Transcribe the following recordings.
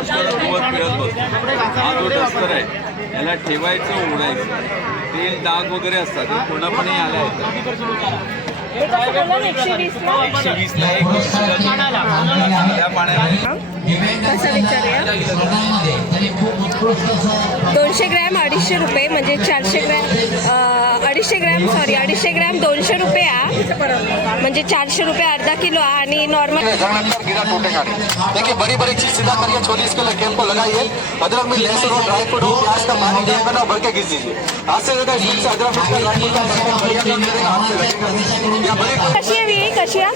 डोंगरावर फिरत बसतो. हा जो डस्टर आहे याला ठेवायचं, ओढायचं. तेल डाग वगैरे असतात ते कोणापणे आल्या येतात. 120 ला एक त्या पाण्याला कसं विचारूया. 200 ग्रॅम 250 रुपये म्हणजे 400 ग्रॅम 250 ग्रॅम 200 रुपये म्हणजे 400 रुपये अर्धा किलो आणि नॉर्मल. देखिए बड़ी बड़ी चीज सीधा करिए, छोली इसके लिए कैंप को लगाइए. अदरक में लहसुन और ड्राई फ्रूट और प्याज का पानी दिया ना, भर के घिस दीजिए. हाथ से अदरक मिर्च का कशी आहे कशी आहे?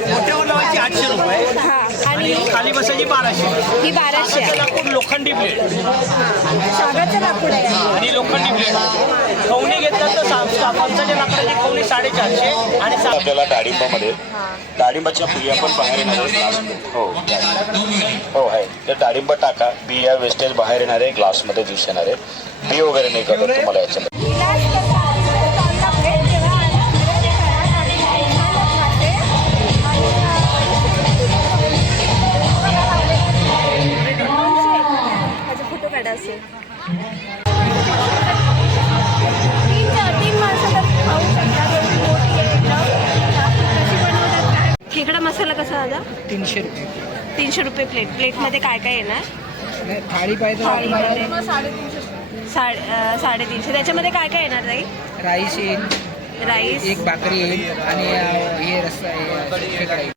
800 रुपये हां आणि खाली बसायची 1200. ही 1200 आहे. लाकूड लोखंडी प्लेट सागाचं लाकूड आहे आणि लोखंडी प्लेट. खवणी घेतलं तर पंचाच्या लाकडाची खवणी 450 आणि आपल्याला डाळिंबामध्ये डाळिंबाच्या बिया पण बाहेर येणार आहे. हो आहे. तर डाळिंब टाका, बिया वेस्टेज बाहेर येणार आहे, ग्लासमध्ये ज्यूस येणार आहे. बी वगैरे नाही करत तुम्हाला याच्यामध्ये. फोटो काढा असेल. 3 माणसं तर खाऊ शकतात. खेकडा मसाला कसा दादा? 300 रुपये. 300 रुपये प्लेट. प्लेटमध्ये काय काय येणार? थाळी पाहिजे. थाळीमध्ये 350. त्याच्यामध्ये काय काय येणार ताई? राईस येईल, राईस, एक भाकरी येईल आणि हे रस्सा खेकडा येईल.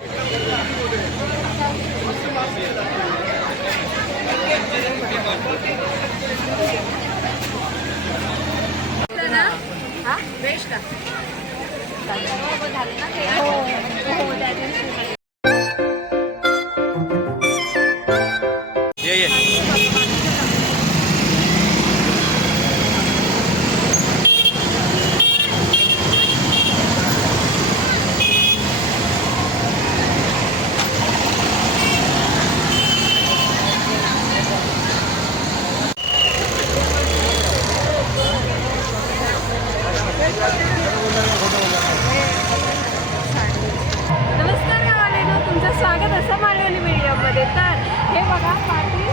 नमस्कार गावालेनो, तुमचं स्वागत असं मालवणी मीडियामध्ये. तर हे बघा पाटील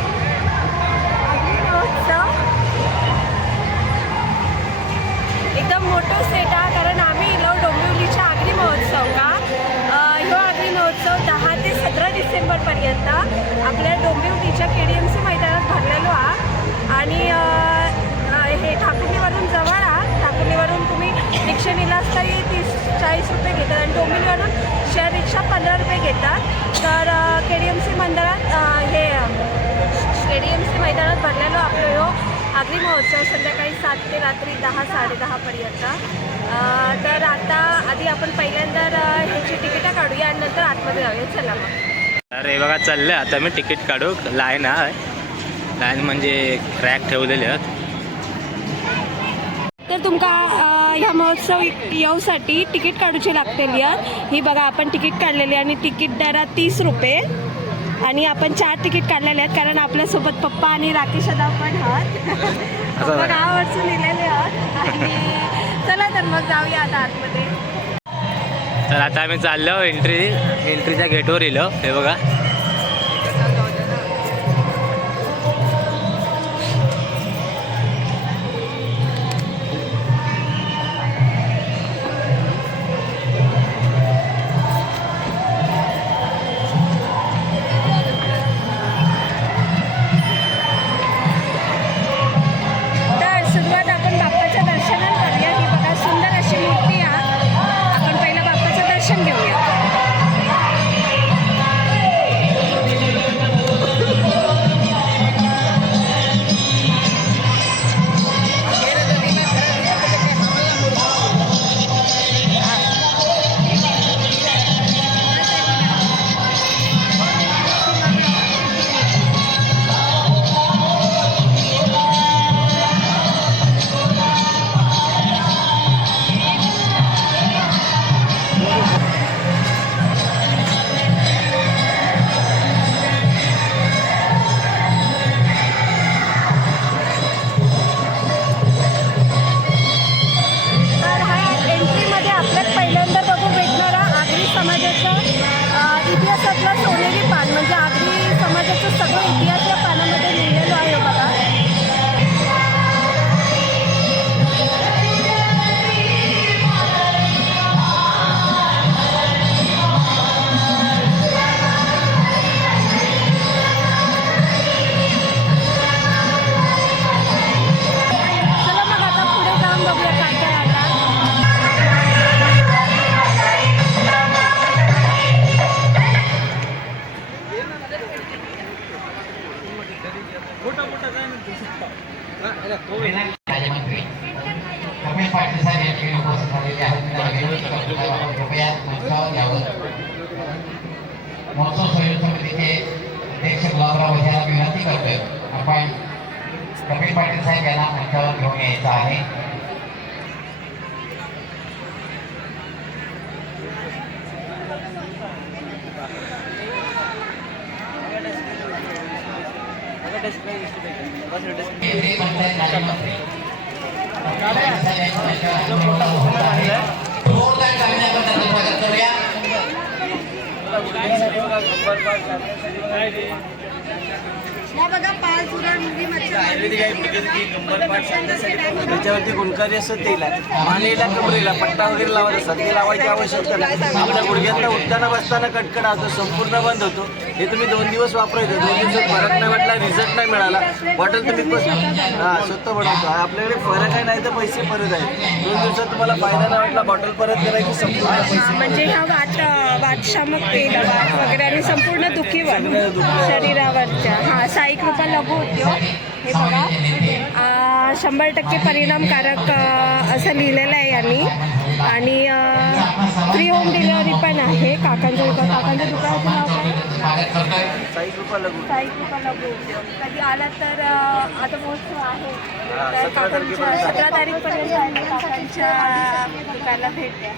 महोत्सव एकदम मोठं सेट आहे. कारण आम्ही इलो डोंबिवलीच्या आगरी महोत्सव का ह्यो आगरी महोत्सव 10 ते 17 डिसेंबरपर्यंत आपल्या डोंबिवलीच्या KDMC मैदानात भरलेलो आहे. आणि हे ठाकुर्लीवरून जवळ आहे. ठाकुर्लीवरून तुम्ही रिक्षेने असताही 30-40 रुपये घेतात आणि डोंबिवलीवरून शेअर रिक्षा 15 रुपये घेतात. तर KDMC मंदिरात KDMC मैदानात भरलेलो आपलं ह्यो आगरी महोत्सव संध्याकाळी 7 ते रात्री 10-10:30 पर्यंत. तर आता आधी आपण पहिल्यांदा ह्याची तिकीटं काढूया आणि नंतर आतमध्ये जाऊया. चला मग. अरे बघा चाललं आता मी तिकीट काढू. लाईन आहे, लाईन म्हणजे रॅक ठेवलेले आहेत. तर तुमका ह्या महोत्सव येऊसाठी तिकीट काढूची लागतेली. ही बघा आपण तिकीट काढलेली आणि तिकीट दरात 30 रुपये आणि आपण 4 तिकीट काढलेले आहेत कारण आपल्यासोबत पप्पा आणि राकेश दादा पण आहात. पप्पा गावावरचं लिहिलेले आहात. आणि चला तर मग जाऊया आता आतमध्ये. तर आता आम्ही चाललो एंट्रीच्या गेटवर येलो. हे बघा दर्शन घेऊया. राज्यमंत्री कपिल पाटील साहेब या ठिकाणी उपस्थित झालेले आहेत. कृपया मंचावर यावं. महोत्सव संयोजन समितीचे अध्यक्ष गुलाबराव वझेला विनंती करतोय, आपण कपिल पाटील साहेब यांना मंचावर घेऊन यायचं आहे. केंद्रीय पंचायत राज्यमंत्री जोरदार टाळ्यांबद्दल स्वागत करूया. त्याच्यावरती गुणकारी असतं तेला मानेला कमरेला पट्टा वगैरे लावत असतात, ते लावायची आवश्यकता नाही. आपल्या गुडघ्यातला उठताना बसताना कटकट होतो, संपूर्ण बंद होतो. हे तुम्ही 2 दिवस वापरायचं. 2 दिवसात फरक नाही वाटला, रिझल्ट नाही मिळाला, बॉटल तुम्ही स्वतः बनवतो. आपल्याकडे फरक आहे, नाही तर पैसे परत आहे. 2 दिवसात तुम्हाला फायदा नाही वाटला, बॉटल परत करायची, संपूर्ण पैसे. म्हणजे ह्या वातशामक तेल वात वगैरे आणि संपूर्ण दुखीवर शरीरावरच्या हा 6 कृपा लघु उद्योग हे बघा 100% परिणामकारक असं लिहिलेलं आहे यांनी. आणि फ्री होम डिलिव्हरी पण आहे. काकांच्या दुकानाचं नाव काय? 6 रुपये लागू. 6 कृपा लघु उद्योग. कधी आला तर आता महोत्सव आहे तर काकांच्या 17 तारीखपर्यंत आहे. काकांच्या दुकानाला भेट द्या.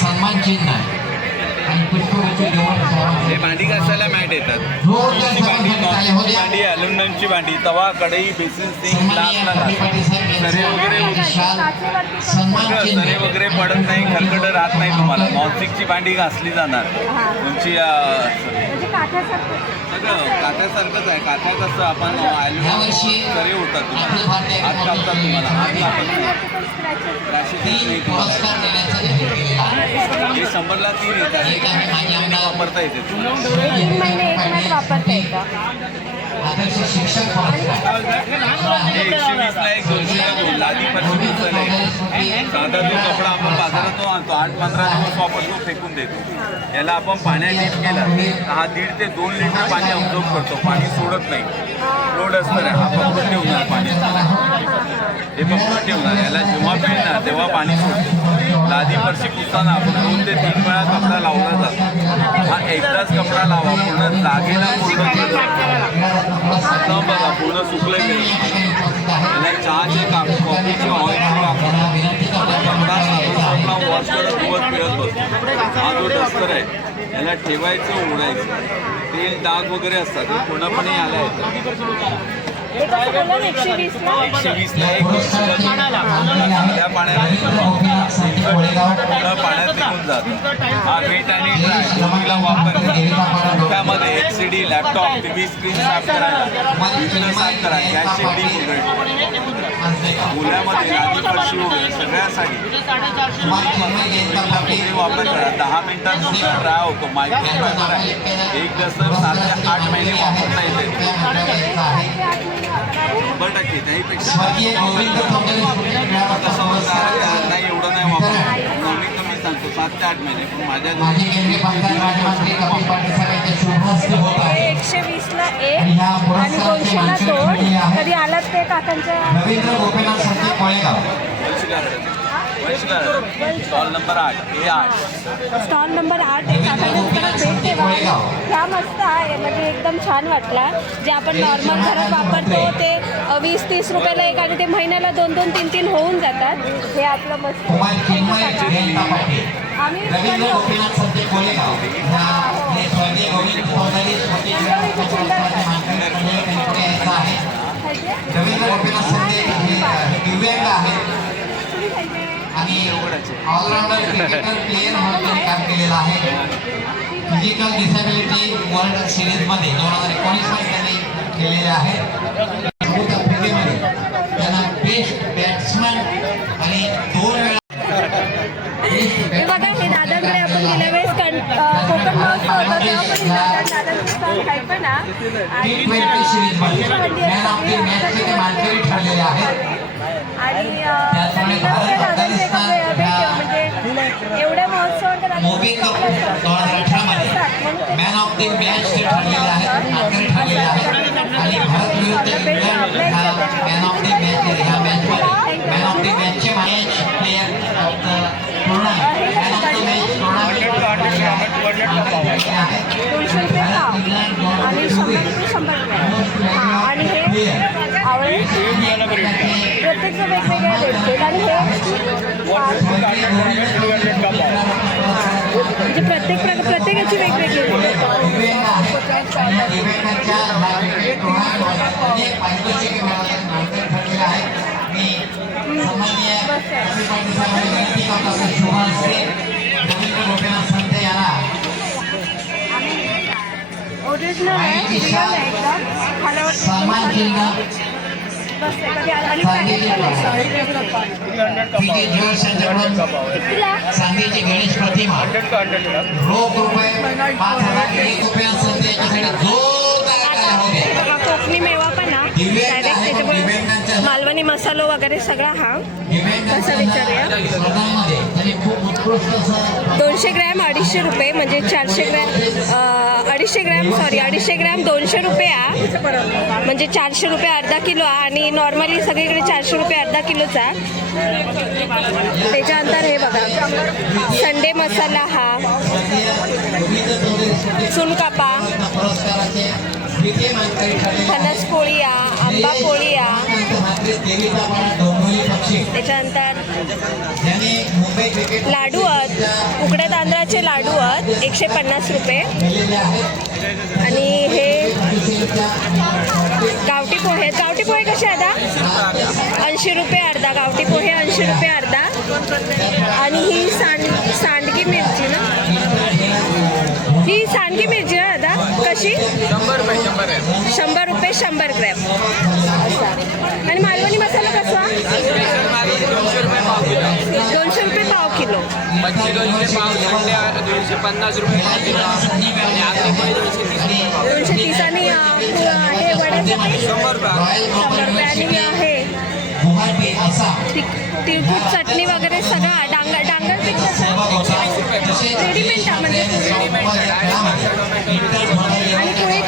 सन्मान चिन्ह आणि पुष्पवृत्ती देऊन हे भांडी घासायला मॅट येतात. जोरदार भांडी, सन्मान नॉनस्टिकची होऊ द्या. भांडी, अल्युमिनियमची भांडी, तवा, कढई, बेसिन, सिंक, ग्लासला सरे वगैरे सन्मान सरे चिन्ह वगैरे पडत नाही, खरकट राहत नाही तुम्हाला. नॉनस्टिकची भांडी घासली जाणार तुमची. म्हणजे काठासारखं सगळं काथ्यासारखंच आहे. काथ्या कसं आपण यावर्षी सरे होतात अखिल तुम्हाला, भारतीय हात कापतात तुम्हाला, हात कापतात. तीन पुरस्कार देण्याचं जाहीर केलेलं आहे. हे 100ला 3 येतात. एक आहे माजी आमदार वापरता येते. 3 महिने 1 महिन्यात वापरता येतं. आदर्श शिक्षक पुरस्कार हे 120ला 1, 200ला 2. लादी फरशी आहे. साधा जो कपडा आपण बाजारातून आणतो, 8-15 दिवस वापरतो, फेकून देतो. याला आपण पाण्यात डीप केला तर हा 1.5 ते 2 लिटर पाणी ऑब्झर्व करतो. पाणी सोडत नाही. लोड असतं हा पकडून ठेवणार पाणी, हे पकडून ठेवणार. याला जेव्हा पिळणार तेव्हा पाणी सोडतो. लादी फरशी पुसताना आपण 2 ते 3 वेळा कपडा लावला जातो. हा एकदाच कपडा लावा, पूर्ण जागेला पूर्ण बघा, पूर्ण सुकलं गेलं. याला चहाचे कॉफीचे ऑइल कपडा साबण वॉश करत धुवत पिळत बसतो. हा जो डस्टर आहे याला ठेवायचं, ओढायचं. तेल डाग वगैरे असतात ते पूर्णपणे याला येतं. 120ला 120ला 1 चांगल्या पाण्याला पूर्ण पाण्यात निघून जातं. हा वेट आणि ड्राय दोन्हीला वापर. त्यामध्ये LCD, लॅपटॉप, TV स्क्रीन साफ करायला, विंडो साफ करा, गॅसचे डीप वगैरे, ओल्यामध्ये लादी फरशी वगैरे सगळ्यासाठी वापर करा. 10 मिनिटात तुमचा ड्राय होतो. मायक्रोफायबर आहे. एक डस्टर 7 ते 8 महिने वापरता येते. 100% त्याहीपेक्षा कसं होतं नाही, एवढं नाही वापरत. कमी सांगतो 7 ते 8 महिने. पण माझ्या माजी केंद्रीय पंचायत राज्यमंत्री कपिल पाटील साहेब यांच्या शुभ हस्ते होत आहे. 120ला 1 आणि 200ला 2. कधी आलात ते काकांच्या Ravindra Gopinath Sanjay Kolegaon. Stall number 8 A8. Stall number 8 आहे. काकांच्या दुकानात भेट द्या. ह्या मस्त आहे, म्हणजे एकदम छान वाटला. जे आपण नॉर्मल घरात वापरतो ते 20-30 रुपयाला एक आणि ते महिन्याला 2-2, 3-3 होऊन जातात. हे आपलं मस्त कुमार चिन्मय जयंता पाटील. आम्ही रवींद्र गोपीनाथ संजय कोळेगाव. हे स्वर्गीय गोविंद चौधरी स्मृती पुरस्काराचे मानकरी मंडळाकडे यायचं आहे. रवींद्र गोपीनाथ संजय हे दिव्यांग आहेत आणि ऑलराऊंडर क्रिकेटर प्लेयर म्हणून त्यांनी काम केलेलं आहे. फिजिकल डिसेबिलिटी वर्ल्ड सिरीजमध्ये 2019 मध्ये त्यांनी केलेले आहे. साऊथ आफ्रिकेमध्ये त्यांना बेस्ट बॅट्समन आणि 2 वेळा हे बघा, हे दादांकडे आपण गेल्या वेळेस कोकण महोत्सव होता तेव्हा पण दादांचं स्टॉल आहे पण T20 सिरीजमध्ये मॅन ऑफ द मॅचचे ते मानकरी ठरलेले आहेत. आणि त्यांनी नसते दादांचे एका भेट म्हणजे एवढे महोत्सव तर मोबिन 2018 मध्ये मॅन ऑफ द मॅच ते ठरलेले आहेत, मानकरी ठरलेले आहेत आणि भारत विरुद्ध इंग्लंड हा मॅन ऑफ द मॅच ह्या मॅचमध्ये मॅन ऑफ द मॅचचे match player of the tournament man of the match tournament 200 रुपये पाव आणि 100 रुपये हां आणि हे आवळे प्रत्येकचं वेगवेगळ्या रेटचे आणि हे म्हणजे प्रत्येकाची वेगवेगळी रेट ओरिजिनल आहे रिअल आहे एकदम खाल्यावर बस आणि सांगलीची गणेश प्रतिमा रोख रुपये 5,000 रुपयांसाठी याच्यासाठी जोरदार टाळ्या होऊ द्या. कोकणी मेवा पण ना डायरेक्ट त्याच्यामुळे मालवणी मसालो वगैरे सगळा हा कसा विचारूया 200 ग्रॅम 250 रुपये म्हणजे 400 ग्रॅम 250 ग्रॅम 200 रुपये म्हणजे 400 रुपये अर्धा किलो आणि नॉर्मली सगळीकडे 400 रुपये अर्धा किलोचा. त्याच्यानंतर हे बघा संडे मसाला हा चुनकापा फणस पोळी आंबा पोळी त्याच्यानंतर लाडू आहेत उकड्या तांदळाचे लाडू आहेत 150 रुपये आणि हे गावठी पोहे कसे आता 80 रुपये अर्धा गावठी पोहे 80 रुपये अर्धा आणि ही सांडगी मिरची ना ही सांडगी मिरची ना दादा कशी 100 रुपये 100 ग्रॅम आणि मालवणी मसाला कसा 200 रुपये पाव किलो 230 आणि हे वड्याचं पीठ 100 रुपये आणि हे तिळकुट चटणी वगैरे सगळं डांगर पीठ रेडीमेड म्हणजे आणि पोहे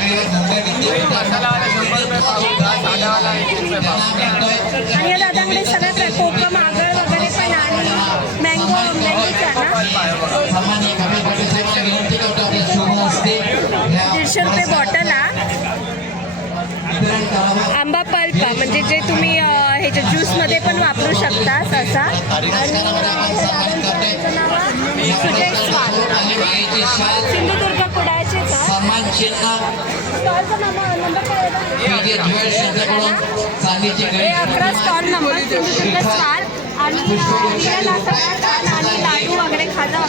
आणि या दादाकडे सगळ्या कोकम आगळ वगैरे पण आणि मँगोचा ना 150 रुपये बॉटल आंबा पल्प म्हणजे जे तुम्ही ह्याच्या ज्यूसमध्ये पण वापरू शकता असा आणि सुजय स्वाल सिंधुदुर्ग कुडाळचे स्टॉलचा नंबर काय हे 11 स्टॉल नंबर सिंधुदुर्ग स्वाल आणि आणि लाडू वगैरे खाजा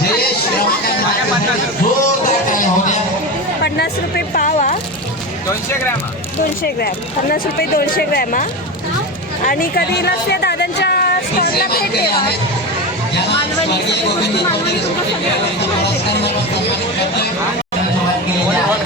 50 रुपये पाव 200 ग्रॅम 50 रुपये 200 ग्रॅम आणि कधी नसते दादांच्या स्टॉलला भेट द्या मालवणी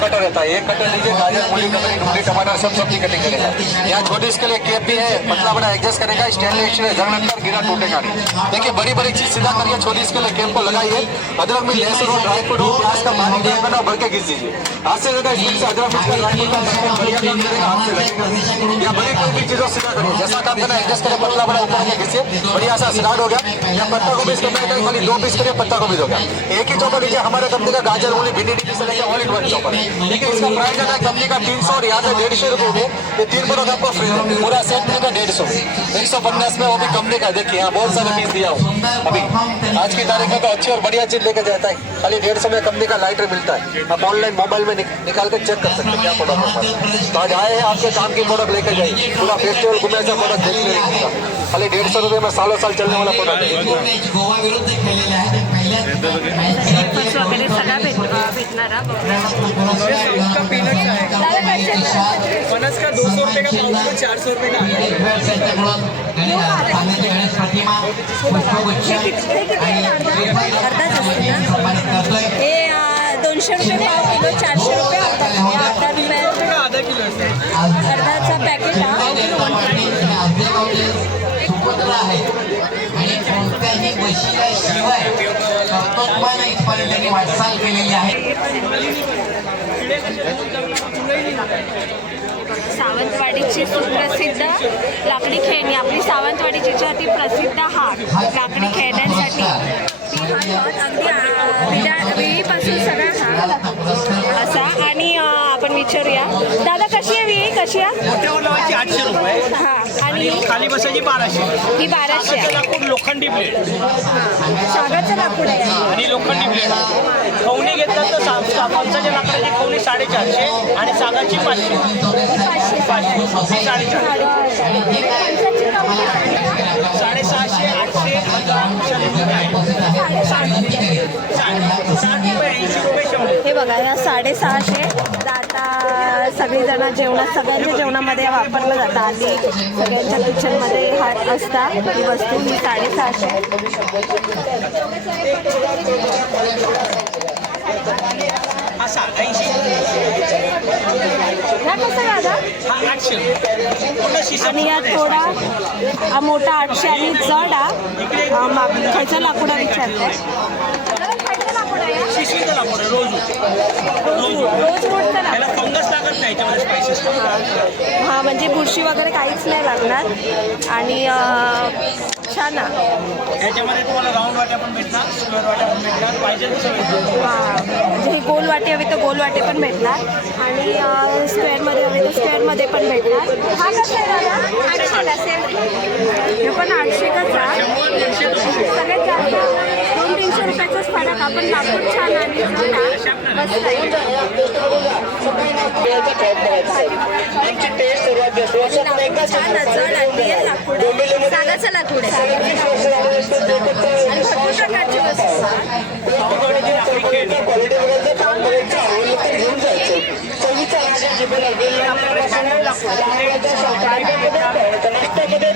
कटर रहता है, एक कटर लीजिए, गाजर मूली ककड़ी भिंडी टमाटर सब सब्जी कटिंग करेगा। यहाँ छोटी इसके लिए कैप भी है, पतला बड़ा एडजस्ट करेगा, स्टेनलेस स्टील जंग लगकर गिरा टूटेगा नहीं। देखिए बड़ी बड़ी चीज सीधा करिए, छोटी इसके लिए कैप को लगाइए, अदरक में लहसुन और ड्राई फ्रूट और प्याज का पानी दिया करना भर के घिस दीजिए। हाथ से ज्यादा स्टील से अदरक मिर्च का ड्राई फ्रूट का बढ़िया काम करेगा, हाथ से लगेगा। या बड़ी कोई भी चीजों सीधा करिए, जैसा काम करना एडजस्ट करें, पतला बड़ा ऊपर के घिसिए, बढ़िया सा सलाद हो गया। या पत्ता गोभी इसके अंदर खाली 2 पीस करिए, पत्ता गोभी हो गया। एक ही चौपर लीजिए, हमारे कंपनी का गाजर मूली भिंडी से लेकर ऑल इन वन चौपर है। देखिए इसका प्राइस है कंपनी का 300 और यहाँ पे 150 रुपये में ये 3 प्रोडक्ट आपको फ्री है। पूरा सेट मिलेगा 150 150 में, वो भी कंपनी का। देखिए यहाँ बहुत सारे पीस दिया हूँ अभी आज की तारीख में, तो अच्छी और बढ़िया चीज लेके जाता है। खाली 150 में कंपनी का लाइटर मिलता है, आप ऑनलाइन मोबाइल में निकाल कर चेक कर सकते हैं क्या प्रोडक्ट है। तो आज आए हैं आपके काम की प्रोडक्ट लेकर जाइए, पूरा फेस्टिवल घूमे ऐसा प्रोडक्ट देखने नहीं मिलता। खाली 150 रुपये में सालों साल चलने वाला प्रोडक्ट है। गोवा विरुद्ध खेळलेले आहे ते वेफर्स वगैरे सगळा भेटणार फणस का 200 रुपये का पाव किलो 400 रुपये का गणेश प्रतिमा हे 200 रुपये पाव किलो 400 रुपये अर्धा रुपये आधा किलो अर्धाचा पॅकेट ठिकाणी त्यांनी वाटचाल केलेली आहे. सावंतवाडीची सुप्रसिद्ध लाकडी खेळणी, आपली सावंतवाडीची अति प्रसिद्ध हात लाकडी खेळण्यांसाठी अगदी विहीपासून सगळा हा असा. आणि आपण विचारूया दादा, कशी आहे विही, कशी आहे? लावायची 800 रुपये हां. आणि आणि खाली बसायची 1200. ही 1200 आहे. लाकूड लोखंडी प्लेट सागाचं लाकूड आहे आणि लोखंडी प्लेट. खवणी घेतलं तर फणसाच्या लाकडाची खवणी 450 आणि सागाची 500. 500 450. 650, 800, 1000. हे बघा, या 650 आता सगळीजण जेवणात, सगळ्यांच्या जेवणामध्ये वापरलं जातं. आधी सगळ्यांच्या किचनमध्ये हा असतात ही वस्तू. ही 650. हा 80. ह्या कसं दादा? हा 800. पूर्ण शिसा. आणि यात थोडा हा मोठा 800 आणि जड खायचं लाकूड विचारते. शिशवीचं लाकूड आहे, रोज रोज मोठं त्याला फंगस लागत नाही याच्यामध्ये स्पायसेस. हा, म्हणजे बुरशी वगैरे काहीच नाही लागणार. आणि छान आहे. याच्यामध्ये तुम्हाला राऊंड वाट्या पण भेटणार, स्क्वेअर वाट्या पण भेटणार, पाहिजे तसं भेटणार. हां, म्हणजे हे गोल वाटे हवे तर गोल वाटे पण भेटणार आणि स्क्वेअरमध्ये हवे तर स्क्वेअरमध्ये पण भेटणार. हा कसा आहे दादा? 800ला सेम. हे पण 800 सगळ्यात जास्त 200-300 रुपयाचाच फरक. आपण लाकूड छान आणि मस्त आहे. छान जड आणि लाकूड, सागाचं लाकूड आहे. आणि भरपूर प्रकारची वस्तू.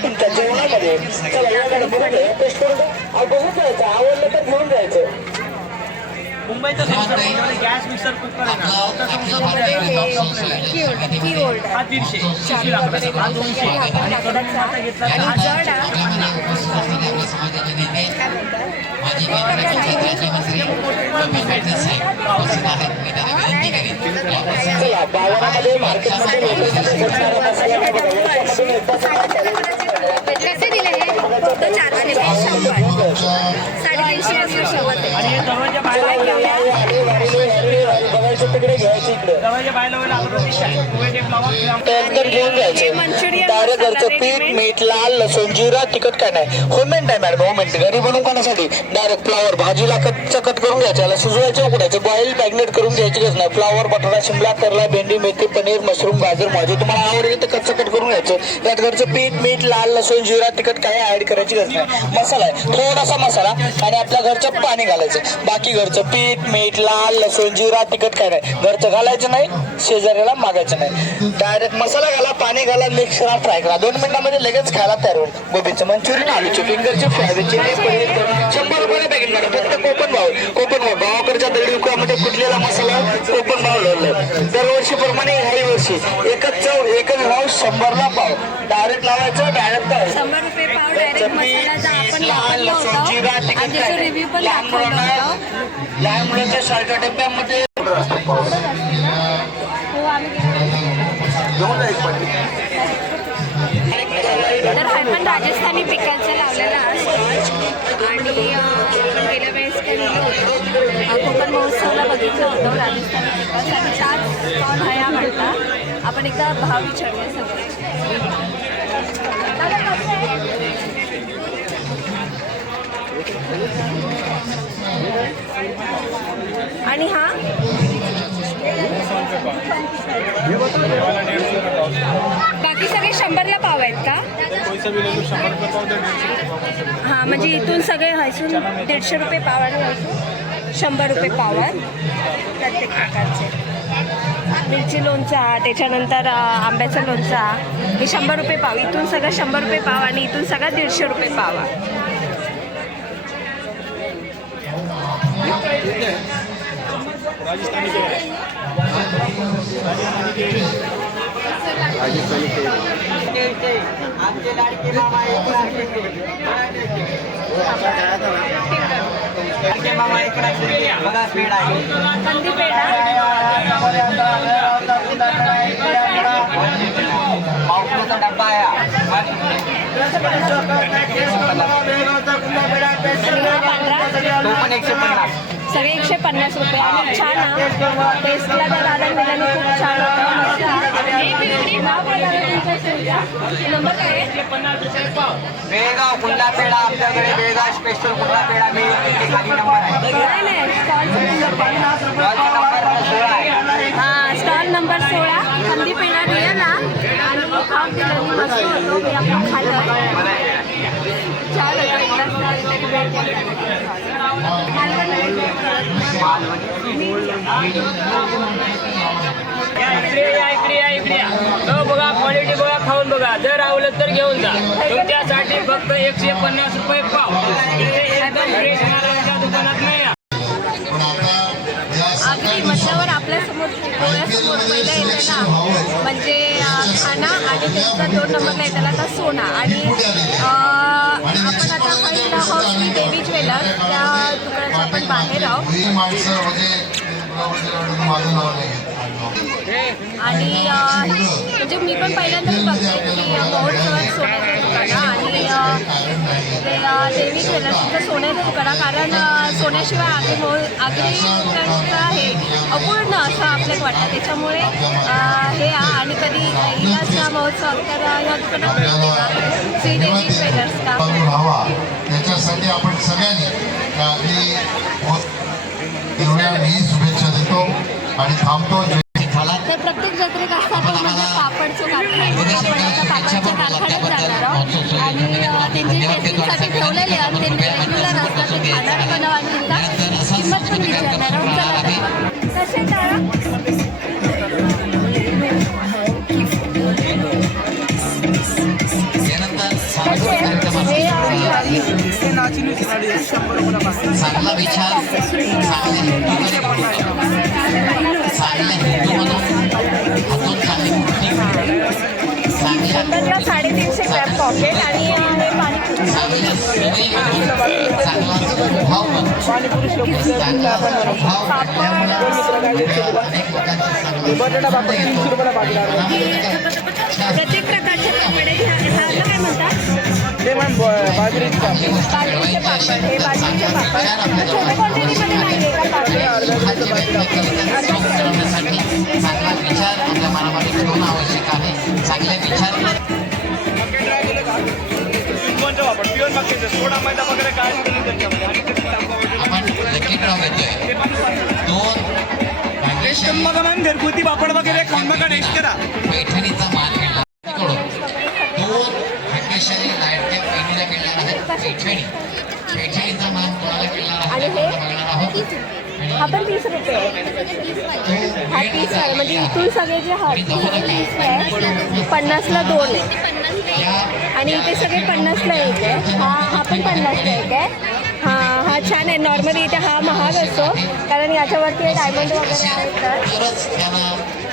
तुमच्या जेवणामध्ये चला याकडे टेस्ट करून आवडलं तर घेऊन जायचं. मुंबईचा संसार म्हणजे गॅस मिक्सर कुकर आहे ना, त्याचा संसार हा 150 शिशवी लाकडाचा, हा 200 आणि कडून आता घेतला तर हा 400. चला बाजारामध्ये मार्केटमध्ये कसे दिले हे? तो 400, 100, 350 पासून सुरुवात आहे. आणि हे दरवाजा बाहेर तिकडे घ्यायची इकडे दरवाजा बाहेर लावायला अगोदर एकदम घेऊन जायचं. डायरेक्ट घरचं पीठ, मीठ, लाल लसूण, जिरा, तिखट काय नाही. होममेड आहे मॅडम, होममेड. घरी बनवून खाण्यासाठी डायरेक्ट फ्लावर भाजीला कट करून घ्यायचं, याला शिजवायचं, उकडायचं, बॉईल मॅग्नेट करून घ्यायची गरज नाही. फ्लावर, बटाटा, शिमला, करला, भेंडी, मेथी, पनीर, मशरूम, गाजर, भाजी तुम्हाला आवडेल तर कच्चं कट करून घ्यायचं. यात घरचं पीठ, मीठ, लाल लसूण, जिरा, तिखट काय ऍड करायची गरज नाही. मसाला आहे, थोडासा मसाला आणि आपल्या घरचं पाणी घालायचं. बाकी घरचं पीठ, मीठ, लाल लसूण, जिरा, तिखट काय नाही. घरचं घालायचं नाही, शेजाऱ्याला मागायचं नाही. डायरेक्ट मसाला घाला, पाणी घाला, मिक्स करा, फ्राय करा. 2 मिनिटांमध्ये लगेच खायला तयार होईल. गोबीचं मंचुरियन, आलूची फिंगरची फ्राय, चिली पनीर 100 रुपये पॅकेट मॅडम. फक्त कोकण भाव गावाकडच्या दगडीकडे कुठलेला मसाला कोकण भाव लावलाय. दरवर्षीप्रमाणे ह्याही वर्षी एकच चव, एकच भाव, 100ला पाव. डायरेक्ट लावायचं, डायरेक्ट 100 रुपये पाव डायरेक्ट मसाल्याचा आपण वापरला होता आणि त्याचा रिव्ह्यू पण दाखवला होता. लहान मुलांच्या शाळेच्या डब्यामध्ये तर हा पण राजस्थानी पिकाचं लावलेला असतो. आणि गेल्या वेळेस कोकण महोत्सवला बघितलं होतं राजस्थानी पिकासाठी 4 स्टॉल ह्या म्हणतात. आपण एकदा भाव विचारूया सगळे. आणि हा बाकी सगळे 100ला पाव आहेत का? हां, म्हणजे इथून सगळे हसून 150 रुपये पाव आणि हसून 100 रुपये पाव आहे प्रत्येक प्रकारचे. मिरची लोणचा, त्याच्यानंतर आंब्याचा लोणचा, हे 100 रुपये पाव. इथून सगळं 100 रुपये पाव आणि इथून सगळं 150 रुपये पाव आहे. बघा पेड आहे कंदी पेढा पावसाचा डब्बा आहे तो पण 150. सगळे 150 रुपये आणि छान टेस्टला त्या दादा दिल्याने खूप छान होतं मस्त. नाव काय दादा तुमच्या स्टोरचा? नंबर काय आहे? बेळगाव कुंदा पेढा आमच्याकडे बेळगाव स्पेशल कुंदा पेढा मी खाली नंबर आहे नाही स्टॉलचा नंबर हां स्टॉल नंबर 16 कंदी पेढा रिअल आणि खाऊन दिलं मस्त होतो मी आपण खाल्लं छान होतं एकदा स्टॉल तरी भेट इकडे हो बघा क्वालिटी बघा खाऊन बघा जर आवडलं तर घेऊन जा तुमच्यासाठी फक्त 150 रुपये पाव एकदम फ्रेश मालाच्या दुकानात नाही अगदी मशावर आपल्यासमोर डोळ्यासमोर पहिला येते ना म्हणजे खाना आणि त्यांचा 2 नंबरला येताना आता सोना आणि आपण आता पहिला हाऊस मी देवी ज्वेलर्स त्या दुकानाच्या आपण बाहेर आहोत आणि म्हणजे मी पण पहिल्यांदाच बघते की महोत्सवात सोन्याचं दुकानं आणि ते देवी ज्वेलर्सचं सोन्याचं दुकानं कारण सोन्याशिवाय आगरी दुकानचं हे अपूर्ण असं आपल्याला वाटतं त्याच्यामुळे हे आणि कधी इलाच महोत्सव तर या दुकानात श्री देवी ज्वेलर्स का राहावा त्याच्यासाठी आपण सगळ्यांनी मी शुभेच्छा देतो आणि थांबतो. तर प्रत्येक जत्रेत असतात तो म्हणजे पापडचं कारखाना आपण आता पापडच्या कारखान्यात जाणार आहोत आणि त्यांची टेस्टिंगसाठी ठेवलेले आणि त्यांचे रेग्युलर असतात ते खाणार पण आणि त्यांचा किंमत पण विचारणार आहोत. चला तसे टाळा चांगला विचार शंभरला 350 ग्रॅम पॉकेट आणि हे पाणीपुरी प्रत्येक प्रकारचे पापड आहे ह्याला काय म्हणतात बाजरीचे पापड हे बाजरीचे पापड छोट्या क्वांटिटीमध्ये नाही आहे का पापड चांगला विचार आपल्या मनामध्ये ठेवणं आवश्यक आहे. चांगले विचार आपण लकी ड्रॉ घेतोय 2 घरगुती पापड वगैरे खाऊन बघा टेस्ट करा. पैठणीचा मान मिळाला 2 भाग्यशाली लाडक्या बहिणीला मिळणार आहे पैठणीचा मान कोणाला मिळणार आहे आणि बघणार आहोत. हा पण 30 रुपये आहे हा 30 आहे म्हणजे इथून सगळे जे हा 30 आहे 50ला 2 आहे आणि इथे सगळे 50ला 1 आहे हा पण 50ला 1 आहे हा छान आहे नॉर्मली इथे हा महाग असतो कारण याच्यावरती डायमंड वगैरे आहेत तर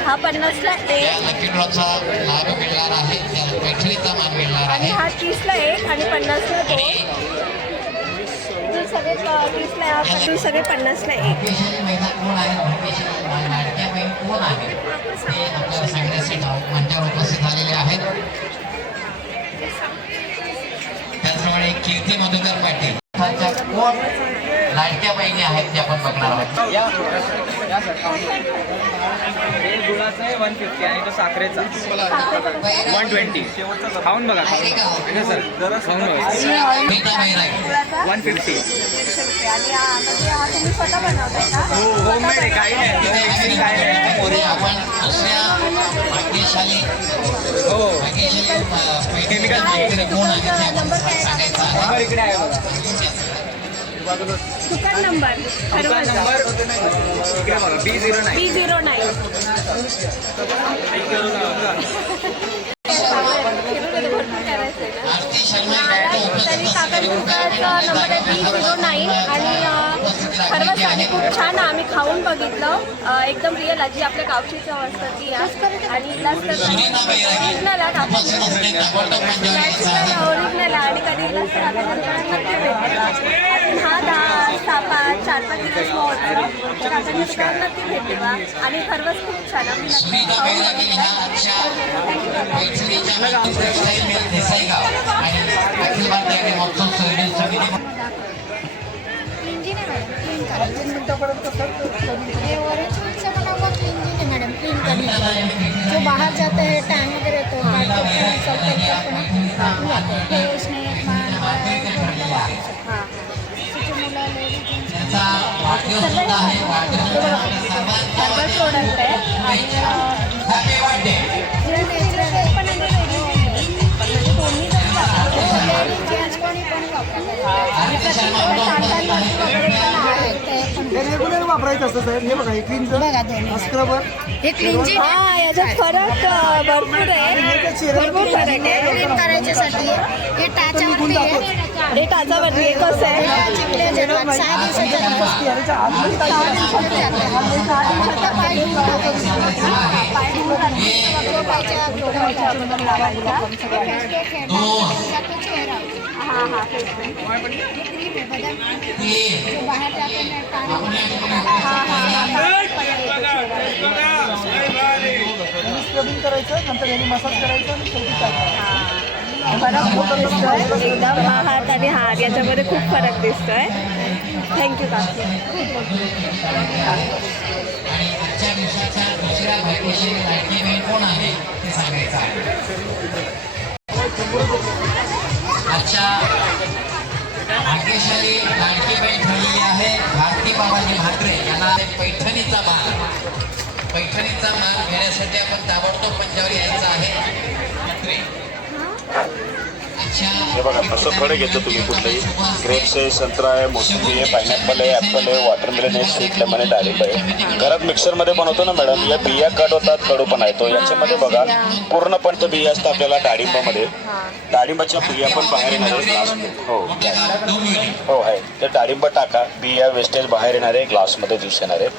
हा 50ला 1 लकी ड्रॉचा लाभ मिळणार आहे पैठणीचा मान मिळणार आणि आहे. हा 30ला 1 आणि 50ला 2 सगळे 30ला हा सगळे 50ला 1 भाग्यशाली महिला कोण आहे भाग्यशाली लाडक्या बहीण कोण आहे ते आपल्याला सांगण्यासाठी मंचावर उपस्थित झालेले आहेत. त्याचप्रमाणे कीर्ती मधुकर पाटील कोण लाडक्या बहिणी आहेत ते आपण बघणार आहोत. गुळाचा आहे 150 आणि तो साखरेचा 120 शेवटचा खाऊन बघा सर खाऊन बघा 150 आणि हा तुम्ही स्वतः बनवताय का होममेड आहे काही नाही आपण दुसऱ्या भाग्यशाली केमिकल कोण आहे ते आपण सांगायचं आहे. इकडे आहे बघा दुकान नंबर ठरवायचा इकडे बघा B09 आरती शर्मा तरी काका दुकानाचा नंबर आहे B09 आणि खरवस आणि खूप छान आम्ही खाऊन बघितलं एकदम रिअल जी आपल्या गावची चव असतं ती आणि इलाज ओरिजिनल ओरिजिनल आणि कधी इलाज तर आता नक्की भेटेल. हा 10-5 4-5 दिवस महोत्सव तर आता नक्की भेटेल आणि खरवस खूप छान आम्ही नक्की खाऊन मैडम क्लीन करने जो बाहर जाते हैं टैंक वगैरह तो उसमें प्रोडक्ट रेग्युलर वापरायचं असतं साहेब. हे बघा हे क्लीनझर स्क्रबर हे क्लीनजिंग हा याच्यात फरक भरपूर आहे भरपूर फरक आहे क्लीन करायच्यासाठी हे टाचावरती आहे. हे टाचावरती आहे कसं आहे हाँ हाँ बाहर जाते हैं स्क्रबिंग करायचं नंतर याने मसाज करायचं आणि शेवटी टाकायचं. फरक खूप दिसतोय एकदम हा हात आणि हात याच्यामध्ये खूप फरक दिसतोय. थँक्यू काकी. आजच्या दिवसाचा दुसऱ्या भाग्यशाली लाडकी बहीण कोण आहे ते सांगायचं आहे. आजच्या भाग्यशाली लाडकी बहीण ठरलेली आहे भारती बाबाजी म्हात्रे यांना पैठणीचा मान घेण्यासाठी आपण ताबडतोब पंचावर यायचं आहे. हे बघा असं फळ घेतलं तुम्ही कुठलंही ग्रेप्स आहे, संत्रा आहे, मोसंबी आहे, पायनॅपल आहे, ॲपल आहे, वॉटरमेलन आहे, स्वीट लेमन आहे, डाळिंब आहे. घरात मिक्सरमध्ये बनवतो ना मॅडम, या बिया कट होतात, कडू पण आहे तो. याच्यामध्ये बघा पूर्णपणे बिया असतात आपल्याला डाळिंबामध्ये. डाळिंबाच्या बिया पण बाहेर येणार आहे ग्लासमध्ये. हो आहे ते डाळिंब टाका, बिया वेस्टेज बाहेर येणार आहे, ग्लासमध्ये ज्यूस येणार आहे.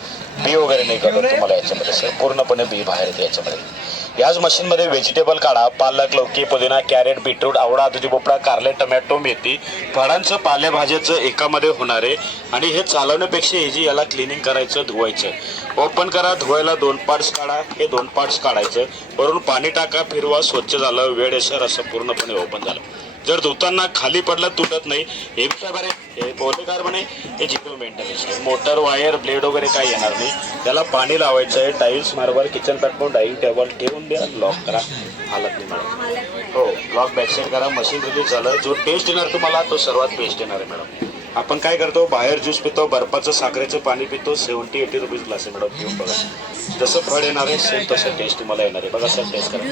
बी वगैरे नाही करत तुम्हाला याच्यामध्ये सर, पूर्णपणे बी बाहेर येते याच्यामध्ये. याच मशीनमध्ये व्हेजिटेबल काढा, पालक, लौकी, पुदिना, कॅरेट, बीटरूट, आवळा, दुधी भोपळा, कारले, टमॅटो, मेथी, फळांचं पालेभाज्याचं एकामध्ये होणार आहे. आणि हे चालवण्यापेक्षा इझी, याला क्लिनिंग करायचं, धुवायचं. ओपन करा, धुवायला 2 पार्ट्स काढा, हे 2 पार्ट्स काढायचं, वरून पाणी टाका, फिरवा, स्वच्छ झालं, वेळ सर असं पूर्णपणे ओपन झालं. जर धुताना खाली पडलं तुटत नाही. हे काय बरे हे पोलेकार म्हणे हे जिरो मेंटेनन्स आहे. मोटर, वायर, ब्लेड वगैरे काही येणार नाही. त्याला पाणी लावायचं आहे. Tiles, marble, kitchen platform, dining table ठेवून द्या, लॉक करा, हालत नाही मॅडम. हो लॉक बॅकसाईड करा. मशीन रिलीज झालं. जो टेस्ट येणार तुम्हाला तो सर्वात बेस्ट येणार आहे मॅडम. आपण काय करतो, बाहेर ज्यूस पितो, बर्फाचं साखरेचं पाणी पितो, 70-80 रुपीज ग्लास आहे मॅडम. पिऊन बघा, जसं फळ येणार आहे सेम तसं टेस्ट तुम्हाला येणार आहे. बघा सर टेस्ट करा.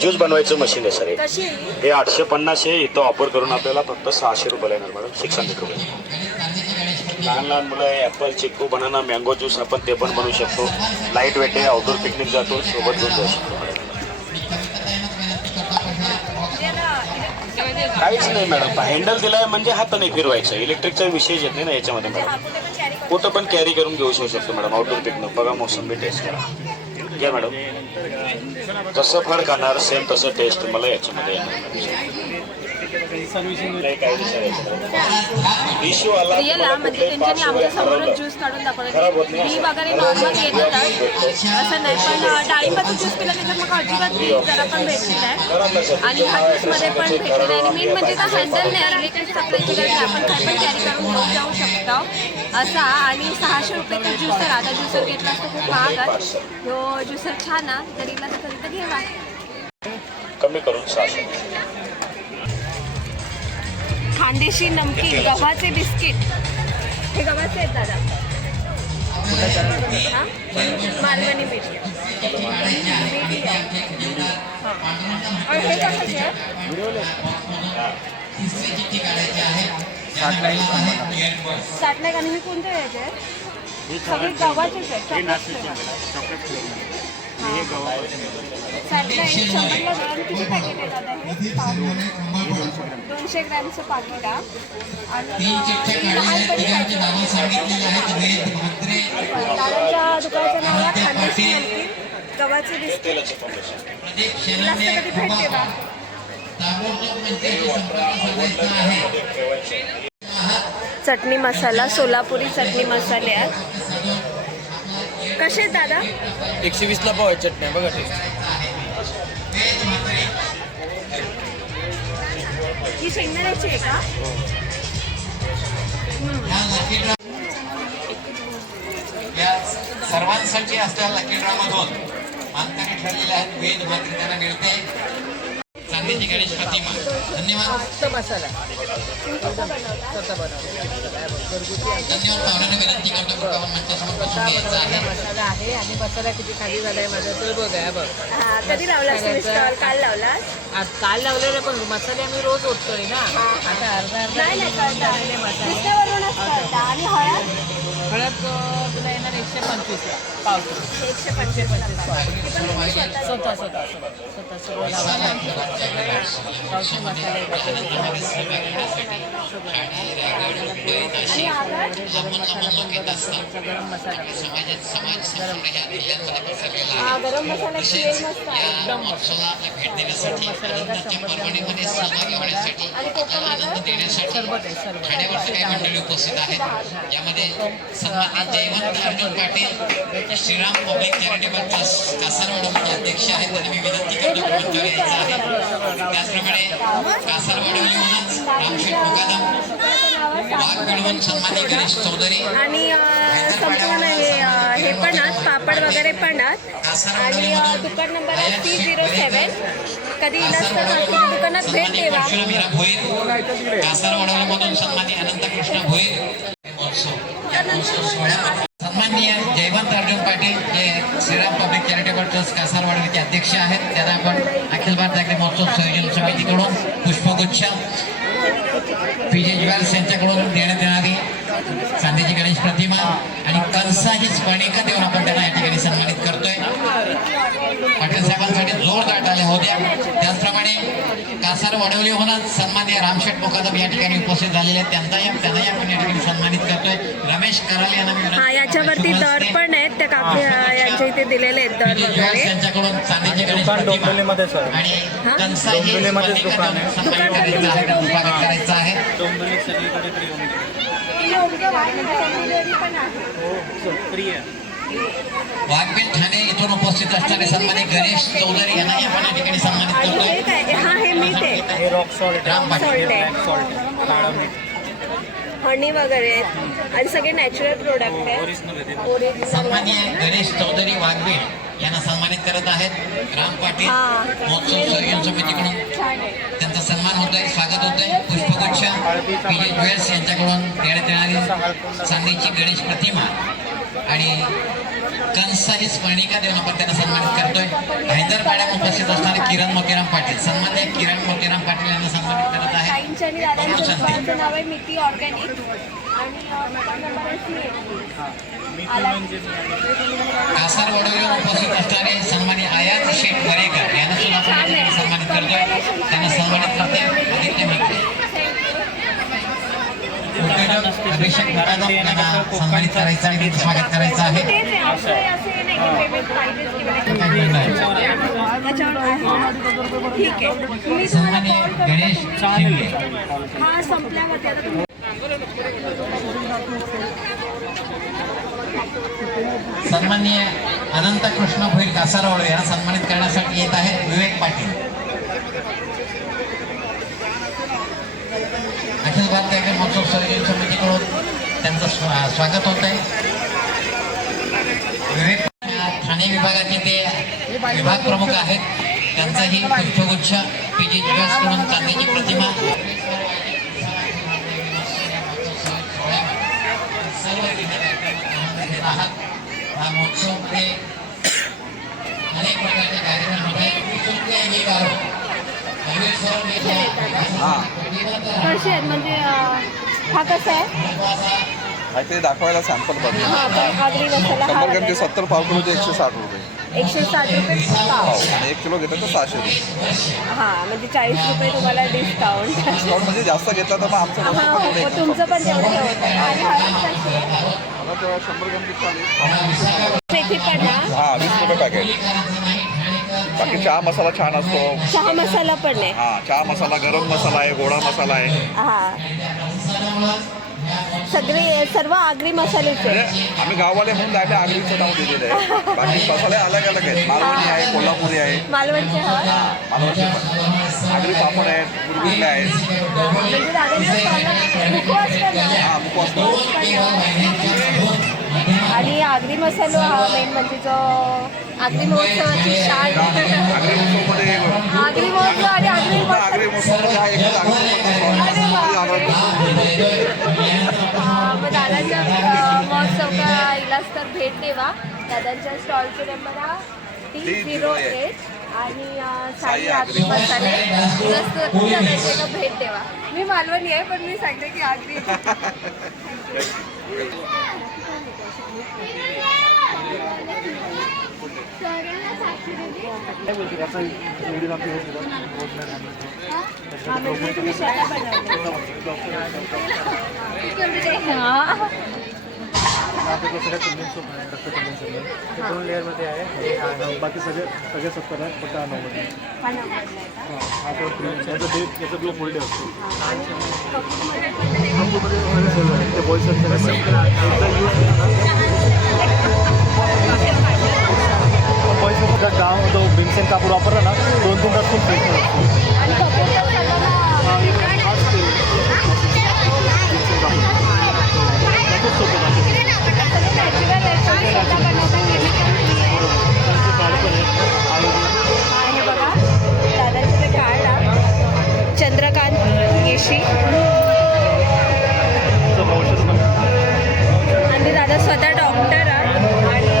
ज्यूस बनवायचं मशीन आहे सर हे 850 आहे. इथं ऑफर करून आपल्याला फक्त 600 रुपयाला येणार मॅडम, 600 रुपये. लहान लहान मुलं आहे, ॲपल, चिक्कू, बनाना, मँगो ज्यूस आपण ते पण बनवू शकतो. लाईट वेट आहे, आउटडोर पिकनिक जातो, सोबत घेऊन जाऊ शकतो मॅडम. काहीच नाही मॅडम, हँडल दिलाय म्हणजे हात नाही फिरवायचं. इलेक्ट्रिकचा विषय येत नाही ना याच्यामध्ये मॅडम. कुठं पण कॅरी करून घेऊ शकतो मॅडम. आउटडोर पिकनिक बघा, मोसंबी टेस्ट करा, घ्या मॅडम. जसं फळ खाणार सेम तसं टेस्ट मला याच्यामध्ये इश्यू आला म्हणजे त्यांच्यानी आमच्या समोरच ज्यूस काढून दाखवलं. मी वगैरे नॉर्मल येतातच असं नाही, पण डाळिंबाचं ज्यूस पिलं त्याच्यात मग अजिबात जरा पण भेटलेलं आहे. आणि ह्या ज्यूसमध्ये पण भेटलेलं आहे. आणि मेन म्हणजे तो हँडल नाही, इलेक्ट्रिक सप्लायची गरज नाही, आपण काय पण कॅरी करून घेऊन जाऊ शकतो असा. आणि 600 रुपये ज्युसर. आता ज्युसर घेतला असतो खूप महागात. जो ज्युसर छान आहे तरीला तर कधी तर घेवा. कमी करून 600. खानदेशी नमकीन, गव्हाचे बिस्किट. हे गव्हाचे आहेत दादा. मालवणी मीठ. हे कशाचे आहे? 60 आणि हे कोणते यायचे? सगळे गव्हाचेच आहेत. हे गव्हामध्ये मिळतं. साठला एक 100ला ग्राम किती पॅकेट आहे दादा हे? पाव. 200 ग्रॅमचं पाकिट आणि लहानपणी खायचे. दादाच्या दुकानाचं नाव आहे खानदेशी नमकीन गव्हाचे बिस्किट. जास्त कधी भेटते बा. चटणी मसाला सोलापुरी चटणी मसाले आहेत. कसे आहेत दादा? 120ला पाव आहे चटण्या बघा टेस्ट. ही शेंगदाण्याची आहे का? या सर्वांसाठी असलेल्या लकी ड्रॉमधून मानकरी ठरलेले आहेत वेद मात्र त्यांना मिळते चांदीची गणेश प्रतिमा. धन्यवाद. मसाला धन्यवाद. पाहुण्यांना विनंती करतो की आपण मंचासमोर बसून घ्यायचं आहे. मसाला आहे आणि मसाला किती खाली झालाय माझा तो बघा बघ. हा, कधी लावला स्टॉल? काल लावला? काल लावलेलं पण मसाले आम्ही रोज ओततोय ना. आता अर्धा नाही नाही कळता मसाले दिसण्यावरूनच कळता. आणि हळद हळद तुला येणार 125ला पाव किलो. 125 स्वतः सगळं लावायला गावचे मसाले आणि आगळ गरम मसाला पण बघा गरम मसाला गरम मसाल्याची वेळ मस्त आहे. एकदम भेट देण्यासाठी आणि कोकम आगळ सरबत आहे सरबत ठाण्यावरचे काही मंडळी उपस्थित आहेत. यामध्ये सन्मानित Jaywant Arjun Patil Shriram public charitable trust कासारवाडीचे अध्यक्ष आहेत. त्यांना मी विनंती करतो की मंचावर यायचं आहे. त्याचप्रमाणे कासारवाडी रामशेठ मुकादम वाघ मिळवून सन्मानित गणेश चौधरी आणि संपूर्ण हे पण आहात पापड वगैरे पण आहात. आणि दुकान नंबर आहे 307. कधी नसतं नागपूर दुकानात भेट देवा. परशुरामीरा भोईर कासारवाडीमधून सन्मानित अनंत कृष्ण भोईर सन्माननीय जयवंत अर्जुन पाटील जे श्रीराम पब्लिक चॅरिटेबल ट्रस्ट कासारवाडीचे अध्यक्ष आहेत. त्यांना आपण अखिल भारत अग्री महोत्सव संयोजन समितीकडून पुष्पगुच्छ पीजे ज्वेल्स यांच्याकडून देण्यात येणारी चांदीची गणेश प्रतिमा आणि कंसाची स्मरणिका देऊन आपण त्यांना या ठिकाणी सन्मानित करतोय. पाटील साहेबांसाठी जोरदार टाळ्या होत्या. त्याचप्रमाणे कासार वडवलीहून सन्माननीय रामशेठ मुकादम या ठिकाणी उपस्थित झालेले आहेत. त्यांनाही आपण या ठिकाणी सन्मानित करतोय. रमेश कराले यांना मी हा याच्यावरती दर पण आहेत त्या काकू यांच्या इथे दिलेले आहेत दर पीजे ज्वेल्स वगैरे. यांच्याकडून चांदीची गणेश प्रतिमा आणि कंसाची स्मरणिका देऊन सन्मानित करायचं आहे. स्वागत करायचं आहे. डोंबिवलीत सगळीकडे फ्री होम डिलिव्हरी पण आहे. फ्री आहे. वाघबील ठाणे इथून उपस्थित असणारे सन्मानित गणेश चौधरी यांनाही आपण या ठिकाणी सन्मानित आणि करतोय. हे काय? हा हे मीठ आहे. हे rock salt Ram Patil salt आहे. सॉल्ट आहे काळा मीठ हनी वगैरे आहेत आणि सगळे नॅचरल प्रोडक्ट आहेत. ओरिजिनल आहे ते. ओरिजिनल. सन्माननीय गणेश चौधरी वाघबील यांना सन्मानित करत आहेत. राम पाटील हा. महोत्सव संयोजन समितीकडून छान आहे. त्यांचा सन्मान होत आहे. स्वागत होत आहे. पुष्पगुच्छ पीजे ज्वेल्स यांच्याकडून देण्यात येणारी चांदीची गणेश प्रतिमा आणि कंसा ही स्मरणिका देऊन आपण त्यांना सन्मानित करतोय. हैदराबाद उपस्थित असणारे किरण मोतीराम पाटील सन्माननीय किरण मोतीराम पाटील यांना सन्मानित करत आहे. ताईंच्या आणि दादांच्या दुकानाचं नाव आहे मिती ऑर्गॅनिक आणि दुकान नंबर आहे 380. आला कासार वडवलीवर उपस्थित असणारे सन्मानित आयात शेठ वरेकर यांना सुद्धा आपण या ठिकाणी सन्मानित करतोय. त्यांना सन्मानित करतोय आदित्य मित्रे. अभिषेक मुकादम यांना सन्मानित करायचं आहे. स्वागत करायचं आहे. तेच आहे असं असे नाही की पेमेंट पाहिजेच किंवा त्याच्यावर आहे ना? ठीक आहे. मी तुम्हाला सन्माननीय कॉल करते. गणेश शिंदे हा संपल्यावरती आता तुम्ही सन्माननीय अनंत कृष्ण भोईर कासारवाडे यांना सन्मानित करण्यासाठी येत आहेत विवेक पाटील. अखिल भारतीय अग्री महोत्सव संयोजन समितीकडून त्यांचं स्वागत होत आहे. विवेक ठाणे विभागाचे ते विभाग प्रमुख आहेत. त्यांचाही पुष्पगुच्छ पीजे ज्वेल्स कडून चांदीची प्रतिमा हा महोत्सवमध्ये अनेक प्रकारचे कार्यक्रम होते. कसे आहेत म्हणजे हा कसा आहे? ते दाखवायला सॅम्पल बघा. हां पण आगरी मसाला 100 हा ग्रॅमचे 70 पाव किलोचे 160 रुपये. 160 रुपये पाव. आणि 1 किलो घेतलं तर 600 रुपये. हां म्हणजे 40 रुपये तुम्हाला डिस्काउंट. डिस्काउंट म्हणजे जास्त घेतला तर मग आमचं हां हो मग तुमचं पण तेवढं होतं. आणि हळद कशी आहे? मला तेव्हा 100 ग्रॅमची 40. मेथी पण ना? हां 20 रुपये पॅकेट. बाकी चहा मसाला छान असतो. चहा मसाला पण आहे. हां चहा मसाला, गरम मसाला आहे, गोडा मसाला आहे. हां सगळे सर्व आगरी मसालेचे म्हणजे आम्ही गाववाले म्हणून आम्ही आगरीचं नाव दिलेलं आहे. बाकी मसाले अलग अलग आहेत. मालवणी आहे, कोल्हापुरी आहे. मालवणचे हां मालवणचे पण आगरी पापड आहेत, गुरगुरले आहेत. म्हणजे दादांच्या स्टॉलला मुको असतं ना? हां मुको असतो. आणि आगरी मसालो हा मेन म्हणजे जो आगरी महोत्सवाची शाल आगरी महोत्सवमध्ये आगरी महोत्सव आणि आगरी आगरी महोत्सवमध्ये हा एकच आगरी मग दादांच्या महोत्सव का इलाज तर भेट देवा. दादांच्या स्टॉलचे नंबर हा 308 आणि साई आगरी मसाले दादांच्या भेट देवा. मी मालवणी आहे पण मी सांगते की आगरी दोन लेअरमध्ये आहे. बाकी सगळे 70 आहे. फक्त 90. याचा ब्लो फुल डे असतो. ते बॉईल जो भीमसेन कापड वापरला ना 2-3 तास खूप फ्रेश असतो. दादाचे ते कार्ड चंद्रकांत येशी आणि दादा स्वतः डॉक्टर आणि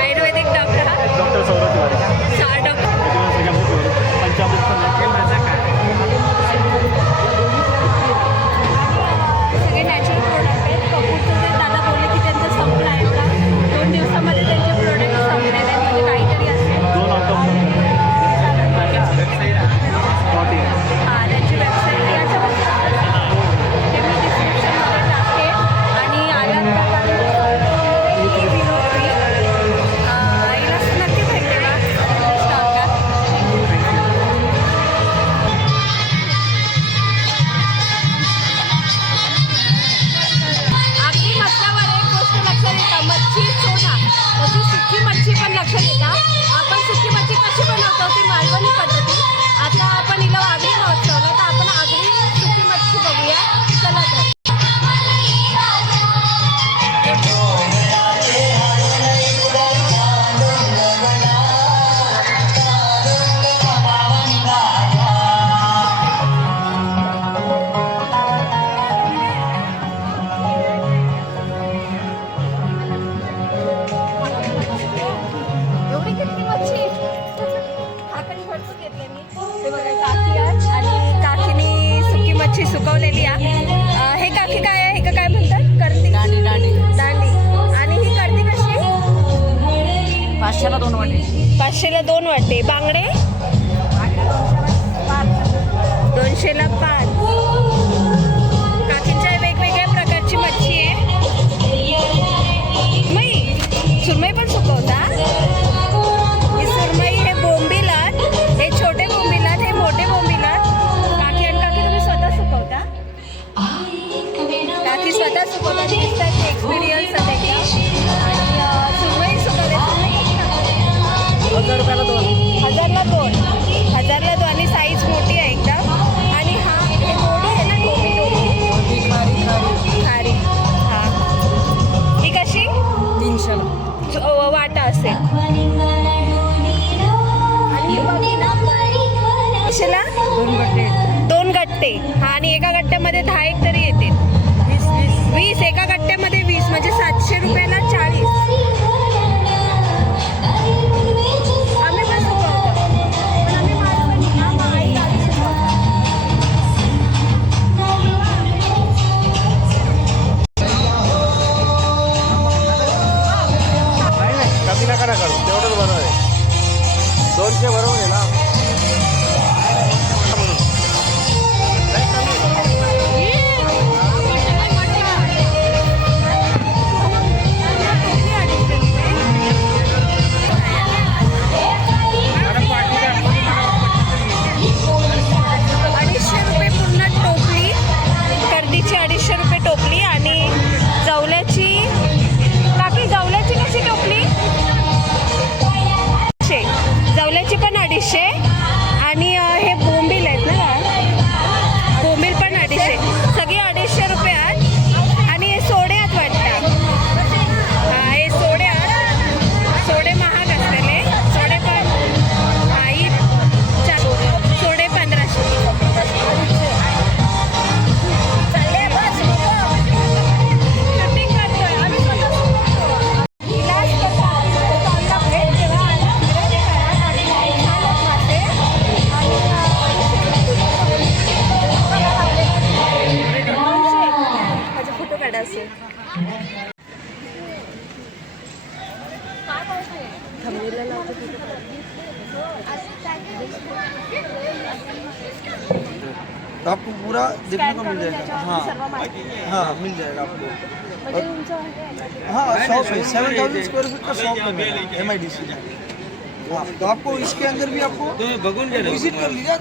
ayurvedic doctor doctor Saurabh Tiwari. 6 doctor सगळे नॅचरल प्रोडक्ट आहेत. कपूरचं जे दादा बोलले की त्यांचं संपलं आहे का 2 दिवसामध्ये त्यांचे प्रोडक्ट संपलेले आहेत म्हणजे काहीतरी असेल. हां त्यांची वेबसाईट ते मी डिस्क्रिप्शनमध्ये टाकते आणि आला आईला नक्की भेटते का स्टॉलला. आगरी म्हटल्यावर एक गोष्ट लक्षात येतं मच्छी सोडा तशी सुकी मच्छी पण लक्षात येतं. आपण सुकी मच्छी कशी बनवतो ती मालवणी पद्धती. आता आपण हिला आगरी महोत्सवला तर आपण आगरी सुकी मच्छी बघूया. चला तर एवढी किती मच्छी काकांनी भरपूर घेतले मी. हे बघा काकी आहेत आणि काकीनी सुकी मच्छी सुकवलेली आहे. हे काकी काय आहे? हे काय म्हणतात? करती दांडी. आणि ही करती कशी? 500ला 2 वाटे. 500ला 2 वाटे. बांगडे 200ला 5. काकींच्या वेगवेगळ्या प्रकारची मच्छी आहे. सुरमई पण सुकवता. ही सुरमई हे बोंबिलात, हे छोटे बोंबिलात, हे मोठे बोंबिलात. काकी आणि काकी तुम्ही स्वतः सुकवता? काकी स्वतः सुकवतात. दिसतात ते एक्सपिरियन्स आहे एकदम. आणि सुरमई सुकवते. 1000 रुपयाला 2. 1000ला 2 आणि साईज मोठी आहे एकदम. आणि हा हे गोडी आहे ना गोबी खारी. हां ही कशी? 300ला वाटा असेल. आणि कशाला? 2 गट्टे. हा आणि एका गट्ट्यामध्ये 10 एक तरी येते. 20 एका गट्ट्यामध्ये 20 म्हणजे 700 रुपयाला 40. आम्ही पण सुकवतो पण आम्ही मालवणी ना आई गावी सुकवतो. 500 बरोबर आहे ना. टोपली आणि जवल्याची काकी जवल्याची कशी टोपली जवल्याची पण 250 आणि हे बोंबील आहेत ना बोंबील पण 250 सगळी 250 रुपये आहेत आणि हे सोडे आहेत वाटतं हे सोडे आहेत सोडे महाग असलेले सोडे पण सोडे 1500 तो आपको पूरा देखने को मिल जाएगा. हाँ हाँ मिल जाएगा आपको. हाँ शॉप है 7000 स्क्वायर फीट का शॉप है मेरा MIDC. हाँ तो आपको इसके अंदर भी आपको विजिट कर लीजिए.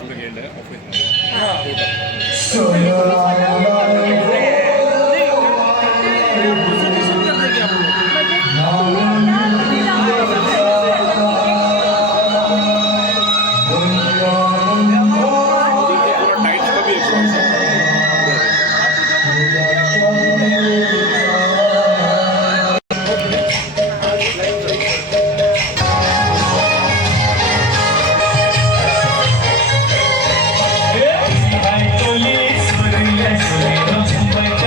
Hey,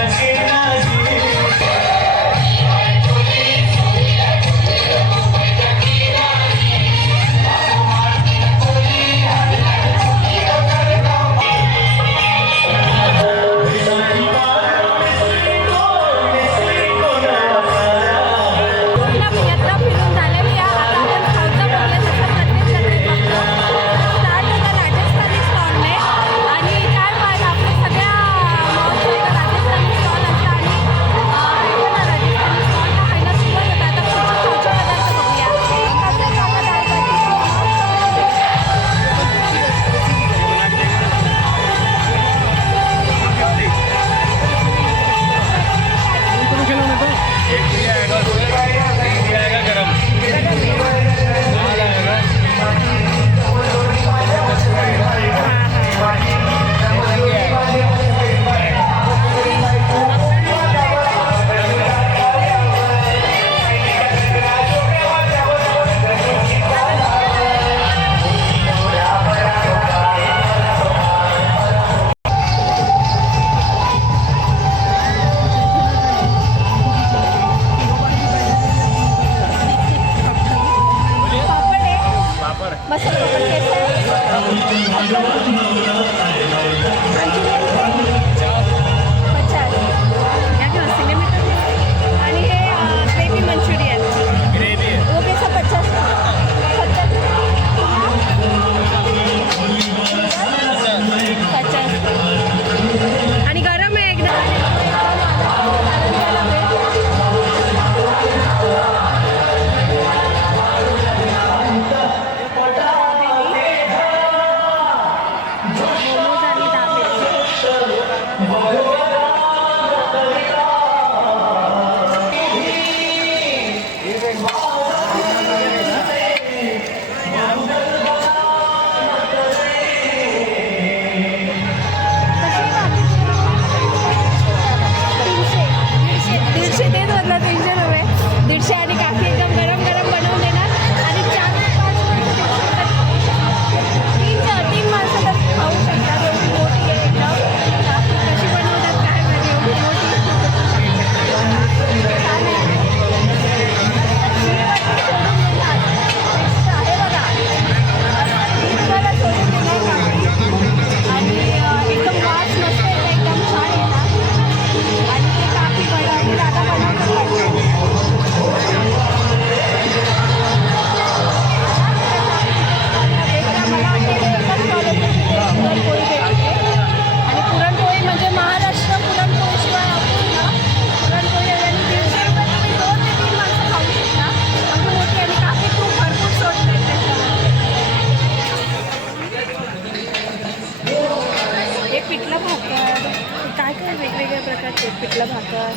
पिठलं भाकर,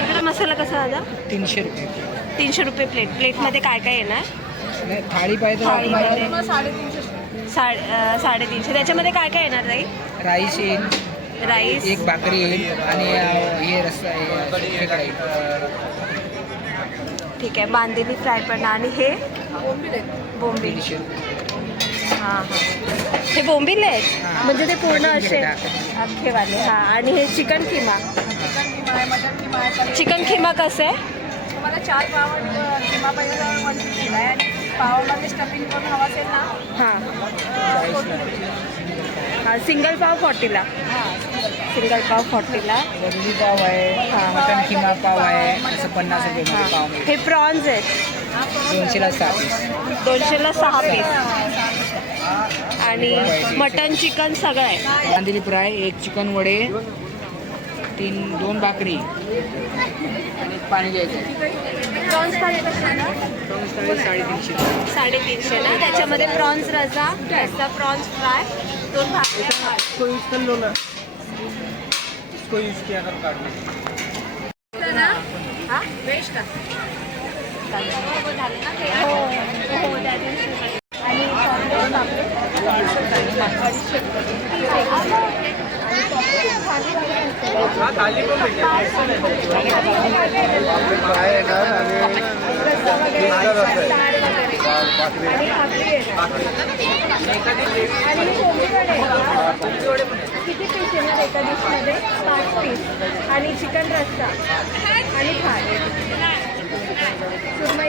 इकडे मसाला कसा दादा? 300 रुपये. 300 रुपये प्लेट. प्लेटमध्ये काय काय येणार? नाही, थाळी पाहिजे थाळीमध्ये 350. त्याच्यामध्ये काय काय येणार ताई? राईस येईल, राईस, एक भाकरी येईल आणि हे रस्सा आहे. ठीक आहे. बांधलेली फ्राय पण. आणि हे बोंबील. हां हां, हे बोंबील आहेत म्हणजे ते पूर्ण असे अख्खेवाले. हां, आणि हे चिकन किमा. चिकन किमा कसं आहे? तुम्हाला 4 पाव किंवा पाहिजे 150 आहे आणि पावामध्ये स्टफिंग करून हवा असेल ना. हां हां, सिंगल पाव 40ला. सिंगल पाव 40ला. वरली पाव आहे, मटन किमा पाव आहे, असं 50 रुपये पाव. हे प्रॉन्स आहेत 200ला 6 पीस. 200ला 6 पीस. आणि मटन चिकन सगळं आहे. बांधलेली फ्राय, एक चिकन वडे, 2 भाकरी आणि पाणी घ्यायचं. प्रॉन्स थाळी कशी आहे ना? प्रॉन्स थाळी 350. 350 ना. त्याच्यामध्ये प्रॉन्स रसा, प्रॉन्स फ्राय, 2 भाकरी. इसको यूज़ कर लो ना, इसको यूज़ किया कर काट ना. हां, वेस्ट का? हो हो, त्या दिवशी. आणि किती पीस येणार एका डिशमध्ये? 5 पीस. आणि चिकन रस्सा आणि थाळी. सुरमई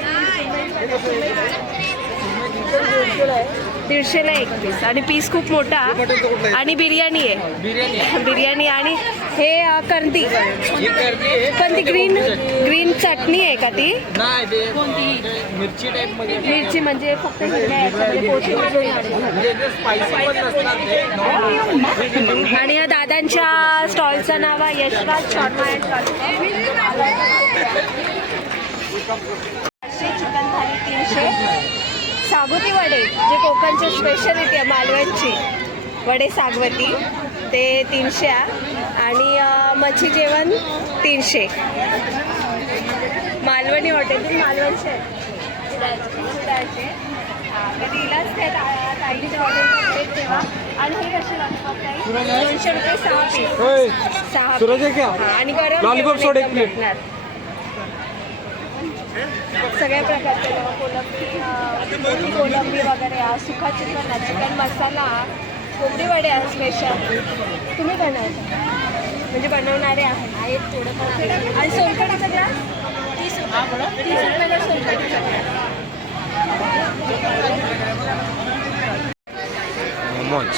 150ला 1 पीस. आणि पीस खूप मोठा. आणि बिर्याणी आहे. बिर्याणी. आणि हे कंदी. पण ती ग्रीन चटणी आहे का ती? मिरची टाईपमध्ये. मिरची म्हणजे फक्त हिरव्या याच्यामध्ये कोथिंबीर. आणि या दादांच्या स्टॉलचं नाव आहे यशराज शॉर्मा अँड चिकन थाली 300. सागवती वडे जे कोकणची स्पेशालिटी आहे मालवणची, वडे सागवती ते 300. आणि मच्छी जेवण 300. मालवणी हॉटेल मालवणचे कधी इलाज काय ताईच्या हॉटेल तेव्हा. आणि हे कसे लागतात? 200 रुपये 6 पीस. 6 आणि गरम लॉलीपॉप सोड एक प्लेट. भेटणार सगळ्या प्रकारचे. कोलंबी वगैरे, सुखा चिकन, चिकन मसाला, कोंबडी वडे स्पेशल. तुम्ही बनवता म्हणजे बनवणारे आहेत थोडंफार. आणि सोलकढीचा ग्लास 30 रुपयाला सोलकढीचा ग्लास. मोमोज.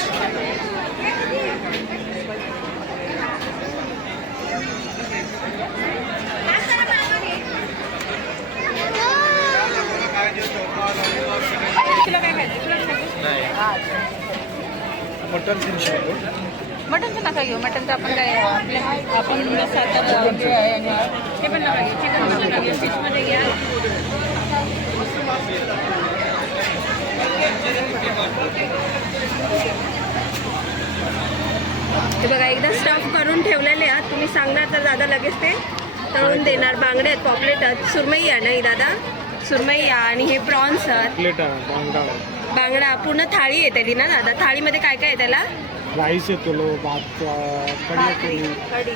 मटन 300 रुपये. मटनचं नका घेऊ. मटनचं आपण काय आपण जसं आता आहे आणि हे पण नका घेऊ. चिकन नका घेऊ. फिशमध्ये घ्या. हे बघा एकदा स्टफ करून ठेवलेले आहेत. तुम्ही सांगणार तर दादा लगेच ते तळून देणार. बांगडे आहेत, पॉपलेट आहेत, सुरमई आहे नाही दादा? सुरमई आहे. आणि हे प्रॉन्स आहेत, बांगडा. पूर्ण थाळी येते ती ना दादा? थाळीमध्ये काय काय आहे त्याला? राईस येतो, भात, कढी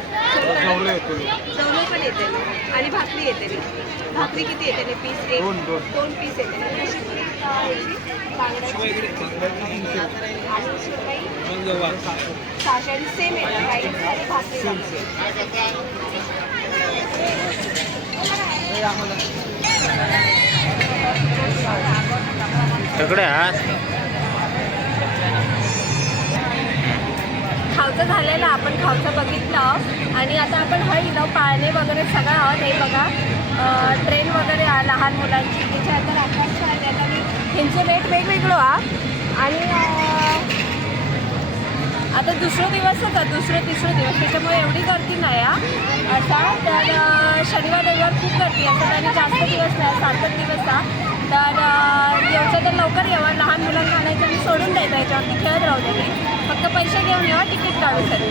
जवलो पण येते. आणि भाकरी येते. भाकरी किती येते पीस? 2 पीस येते. बांगड्याची आणि सुरमई 600 सेम येते. राईस आणि भाकरी. सगळे खावचं झालेलं आपण खावचं बघितलं. आणि आता आपण हळीलं पाळणे वगैरे सगळं आहोत. हे बघा ट्रेन वगैरे लहान मुलांची त्याच्यानंतर आकाश आणि ह्यांचं रेट वेगवेगळं आणि आता दुसरा दिवसच आहे, तिसरा दिवस, त्याच्यामुळे एवढी गर्दी नाही असा. तर शनिवार रविवार खूप गर्दी असतात आणि जास्त दिवस नाही, 7 दिवस तर येऊचं तर लवकर यावं, लहान मुलांना आणायचं आणि सोडून द्यायचं, याच्यावरती खेळत राहू दे. फक्त पैसे घेऊन यावं तिकीट काढूसाठी.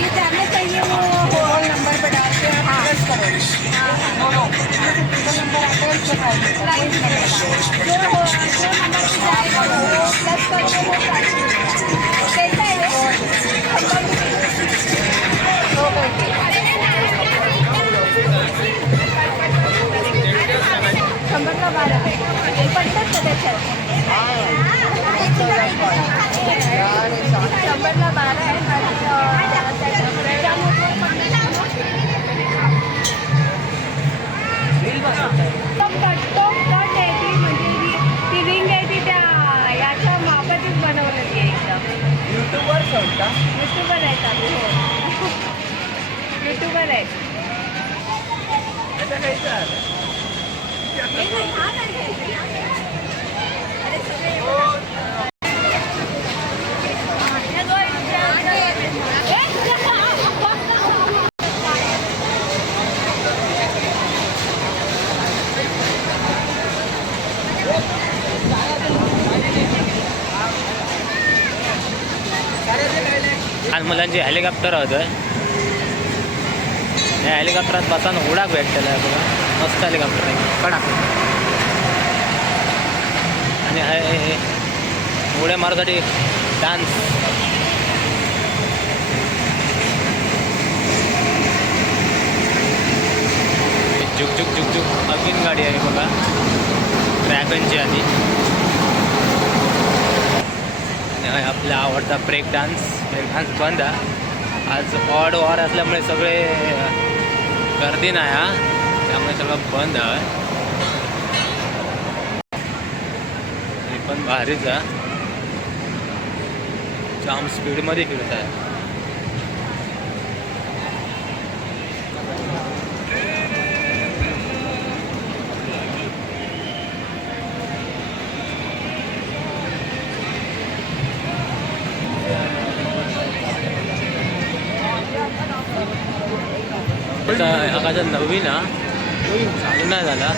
ये जानना चाहिए वो होल नंबर पे डाल के प्लस करो। नंबर आता है उसके प्राइस जो नंबर पे जाएगा वो प्लस करके वो प्राइस कैसा है शंभरला 12 हे पडतात का त्याच्यात? शंभरला 12 आहे ती रिंग आहे ती त्या याच्या मापाचीच बनवलेली आहे एकदम. युट्यूबवर सोडता युट्यूबर आहेत आम्ही. हो युट्यूबर आहेत. लहान मुलांची हेलिकॉप्टर होतं. या हेलिकॉप्टरात बसानं उडाक भेटलेला आहे बघा. मस्त हेलिकॉप्टर आहे कडा. आणि हे उड्या मारसाठी डान्स. झुक झुक झुक झुक नवीन गाडी आहे बघा ड्रॅगनची आधी. आणि आपला आवडता ब्रेक डान्स बंद आहे आज. ऑड वॉर असल्यामुळे सगळे गर्दी नाही हा, त्यामुळे सगळं बंद आहे. हे पण भारीच आहे, जाम स्पीडमध्ये फिरत आहे. एखादा नवीन हा चालू नाही झाला.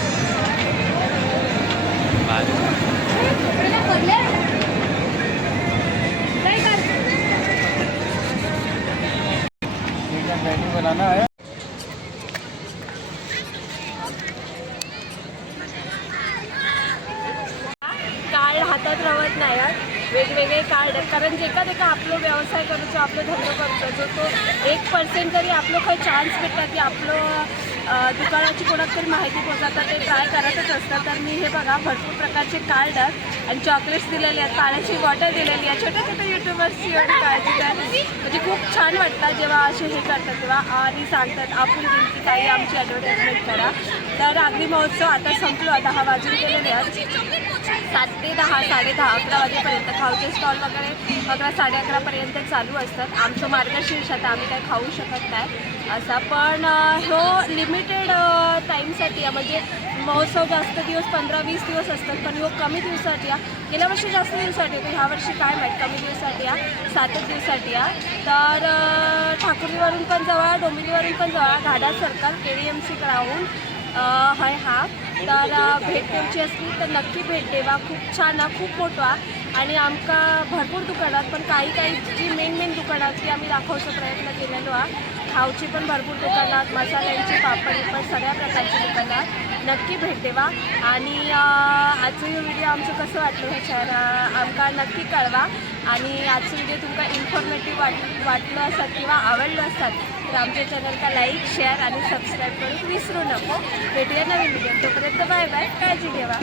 बनाना है. कार्ड हातात राहत नाही वेगवेगळे कार्ड, कारण जेका तेका आपलो व्यवसाय करूचो, आपलो धंदो करतो जो तो 1% तरी आपलो काही चान्स भेटतात की आपलं दुकानाची कोणाक तरी माहिती पोहोचतात, ते ट्राय करतच असतात. तर मी हे बघा भरपूर प्रकारचे कार्ड आहेत आणि चॉकलेट्स दिलेले आहेत, पाण्याची बॉटल दिलेली आहे. छोट्या छोट्या युट्यूबर्सची एवढी काळजी काय, म्हणजे खूप छान वाटतात जेव्हा असे हे करतात तेव्हा आणि सांगतात आपण की काही आमची ॲडव्हर्टाईजमेंट करा. तर अग्नी महोत्सव आता संपलो, 10 वाजून गेलेले आहेत. 7 ते 10, 10:30, 11 वाजेपर्यंत खाऊचे स्टॉल वगैरे 11, 11:30पर्यंत चालू असतात. आमचं मार्गशीर्ष आता आम्ही काही खाऊ शकत नाही असा, पण हो लिमिटेड टाईमसाठी म्हणजे महोत्सव जास्त दिवस 15-20 दिवस असतात, पण हो कमी दिवसासाठी या. गेल्या वर्षी जास्त दिवसासाठी होतं, ह्या वर्षी काय माहीत कमी दिवसासाठी या, 7 दिवसासाठी या. तर ठाकुर्लीवरून पण जवळ, डोंबिवलीवरून पण जवळ, घाडा सर्कल KDMC राहून हाय हा. तर भेट द्यायची असली तर नक्की भेट देवा. खूप छान हा, खूप मोठा आणि आमका भरपूर दुकानात, पण काही जी मेन दुकानात ती आम्ही दाखवचा प्रयत्न केलेलो आहे. खाऊची पण भरपूर दुकानात, मसाल्यांची, पापडी पण सगळ्या प्रकारची दुकानात. नक्की भेट देवा. आणि आजचं हे व्हिडिओ आमचं कसं वाटलं ह्याच्यावर आमका नक्की कळवा. आणि आजचं व्हिडिओ तुमका इन्फॉर्मेटिव्ह वाटलं असत किंवा आवडलं असत तर आमच्या चॅनलला लाईक, शेअर आणि सबस्क्राईब करून विसरू नको. भेटूया नवीन व्हिडिओ. तोपर्यंत बाय बाय, काळजी घेवा.